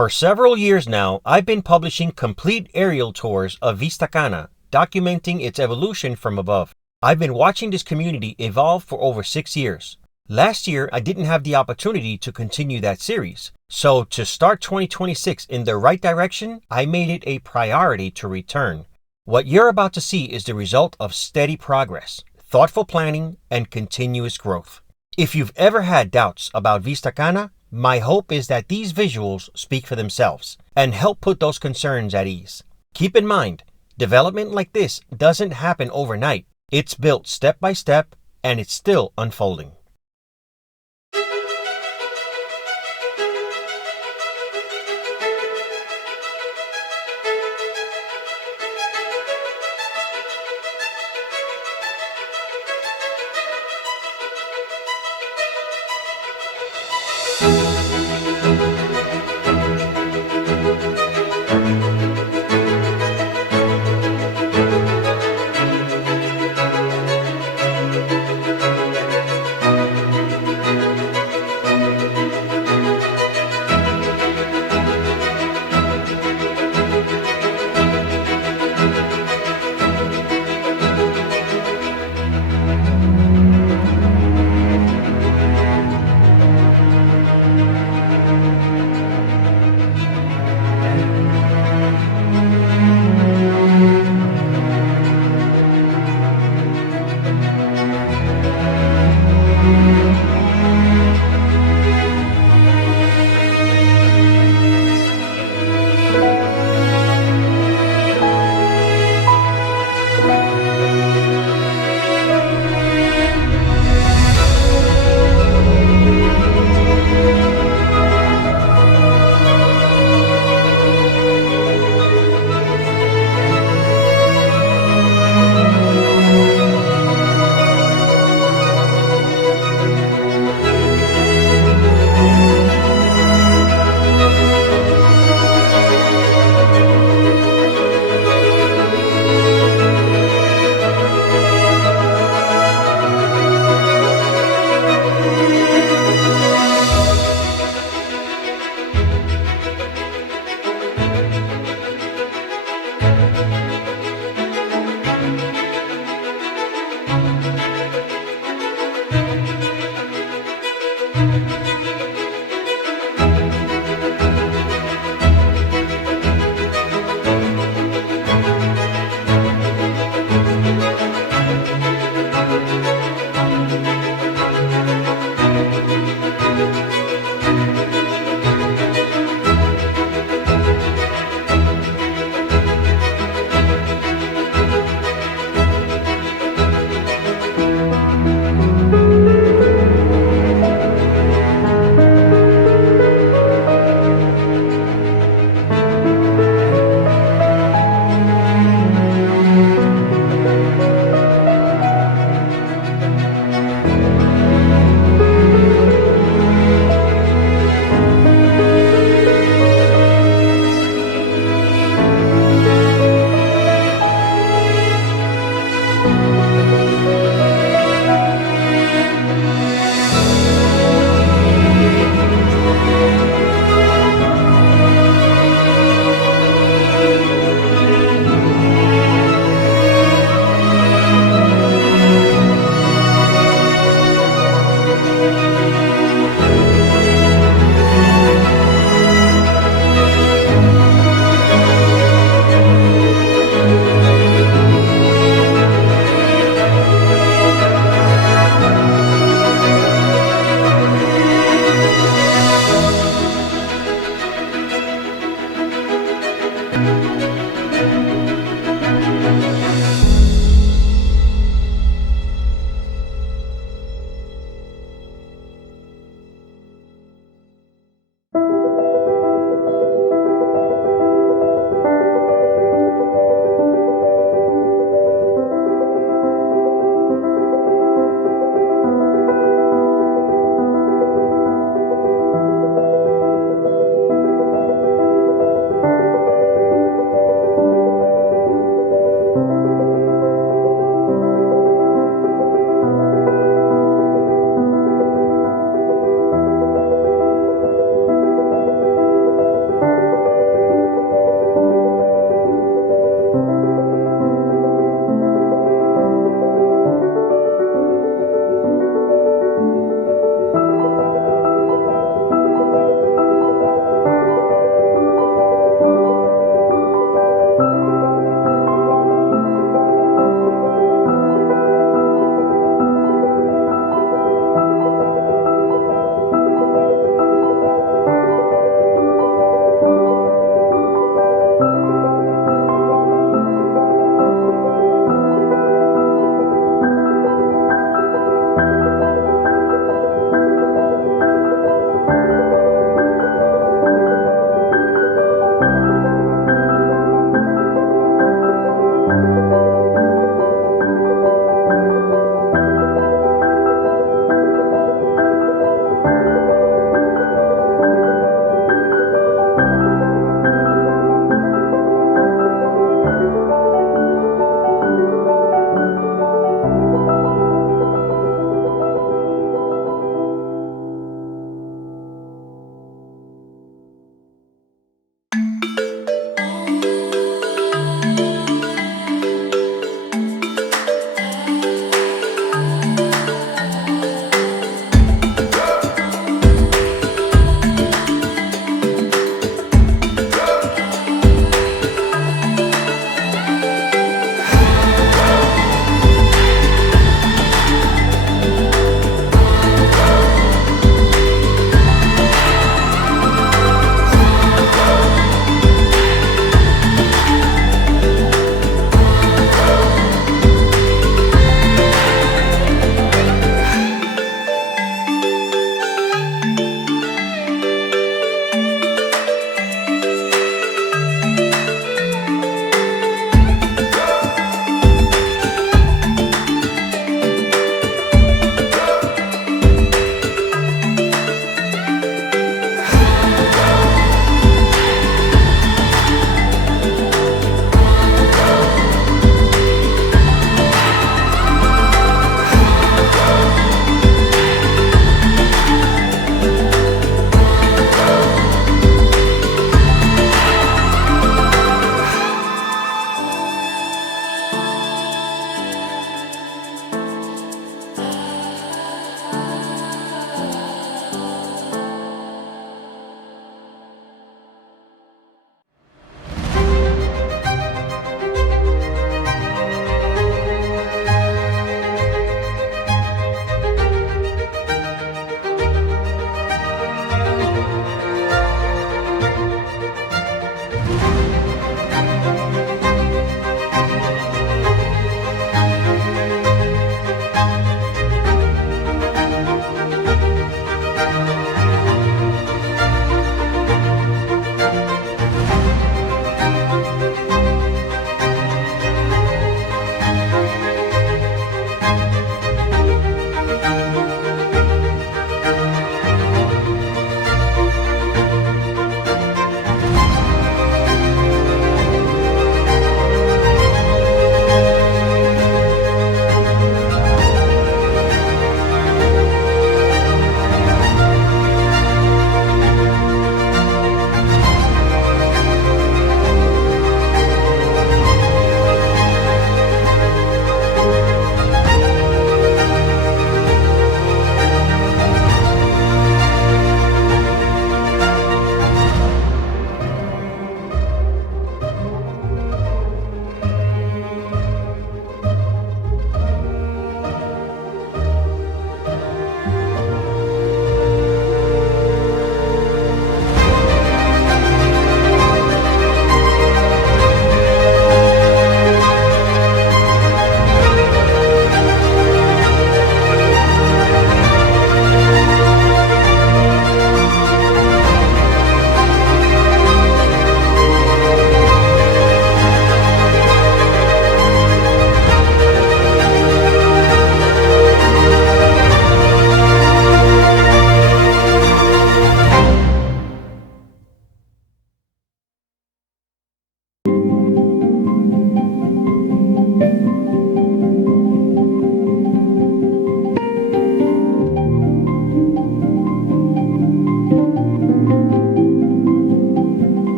For several years now, I've been publishing complete aerial tours of Vista Cana, documenting its evolution from above. I've been watching this community evolve for over 6 years. Last year, I didn't have the opportunity to continue that series. So to start 2026 in the right direction, I made it a priority to return. What you're about to see is the result of steady progress, thoughtful planning, and continuous growth. If you've ever had doubts about Vista Cana, my hope is that these visuals speak for themselves and help put those concerns at ease. Keep in mind, development like this doesn't happen overnight. It's built step by step, and it's still unfolding.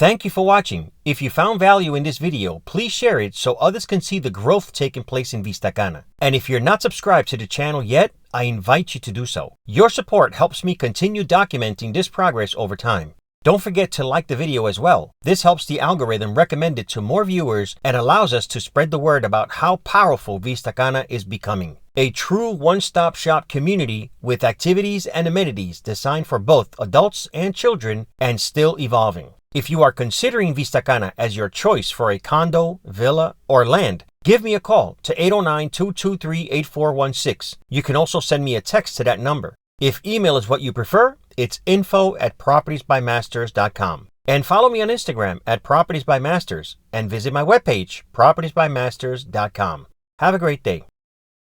Thank you for watching. If you found value in this video, please share it so others can see the growth taking place in Vista Cana. And if you're not subscribed to the channel yet, I invite you to do so. Your support helps me continue documenting this progress over time. Don't forget to like the video as well. This helps the algorithm recommend it to more viewers and allows us to spread the word about how powerful Vista Cana is becoming. A true one-stop shop community with activities and amenities designed for both adults and children and still evolving. If you are considering Vista Cana as your choice for a condo, villa, or land, give me a call to 809-223-8416. You can also send me a text to that number. If email is what you prefer, it's info@propertiesbymasters.com. And follow me on Instagram @propertiesbymasters and visit my webpage, propertiesbymasters.com. Have a great day.